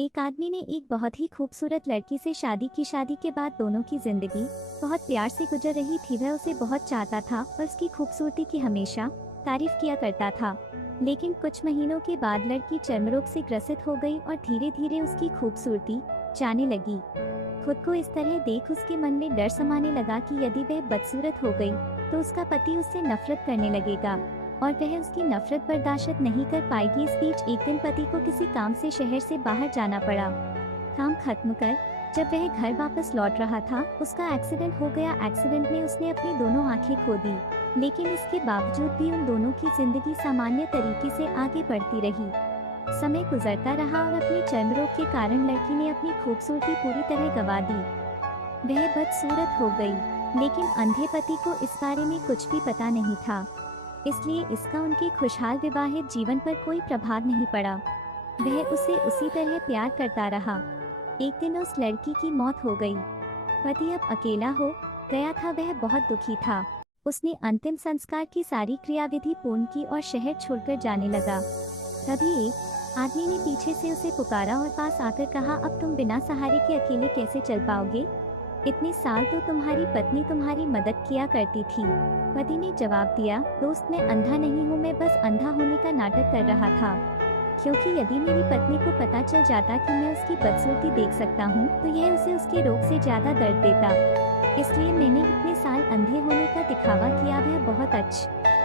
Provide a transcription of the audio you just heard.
एक आदमी ने एक बहुत ही खूबसूरत लड़की से शादी की। शादी के बाद दोनों की जिंदगी बहुत प्यार से गुजर रही थी। वह उसे बहुत चाहता था और उसकी खूबसूरती की हमेशा तारीफ किया करता था। लेकिन कुछ महीनों के बाद लड़की चर्मरोग से ग्रसित हो गई और धीरे धीरे उसकी खूबसूरती जाने लगी। खुद को इस तरह देख उसके मन में डर समाने लगा कि यदि वह बदसूरत हो गई तो उसका पति उससे नफरत करने लगेगा और वह उसकी नफरत बर्दाश्त नहीं कर पाएगी। इस बीच एक दिन पति को किसी काम से शहर से बाहर जाना पड़ा। काम खत्म कर जब वह घर वापस लौट रहा था, उसका एक्सीडेंट हो गया। एक्सीडेंट में उसने अपनी दोनों आंखें खो दी, लेकिन इसके बावजूद भी उन दोनों की जिंदगी सामान्य तरीके से आगे बढ़ती रही। समय गुजरता रहा और अपने चर्म रोग के कारण लड़की ने अपनी खूबसूरती पूरी तरह गंवा दी। वह बदसूरत हो गई, लेकिन अंधे पति को इस बारे में कुछ भी पता नहीं था, इसलिए इसका उनके खुशहाल विवाहित जीवन पर कोई प्रभाव नहीं पड़ा। वह उसे उसी तरह प्यार करता रहा। एक दिन उस लड़की की मौत हो गई। पति अब अकेला हो गया था। वह बहुत दुखी था। उसने अंतिम संस्कार की सारी क्रियाविधि पूर्ण की और शहर छोड़कर जाने लगा। तभी एक आदमी ने पीछे से उसे पुकारा और पास आकर कहा, अब तुम बिना सहारे के अकेले कैसे चल पाओगे? इतने साल तो तुम्हारी पत्नी तुम्हारी मदद किया करती थी। पति ने जवाब दिया, दोस्त मैं अंधा नहीं हूँ, मैं बस अंधा होने का नाटक कर रहा था, क्योंकि यदि मेरी पत्नी को पता चल जाता कि मैं उसकी बदसूरती देख सकता हूँ तो यह उसे उसके रोग से ज्यादा दर्द देता। इसलिए मैंने इतने साल अंधे होने का दिखावा किया। वह बहुत अच्छा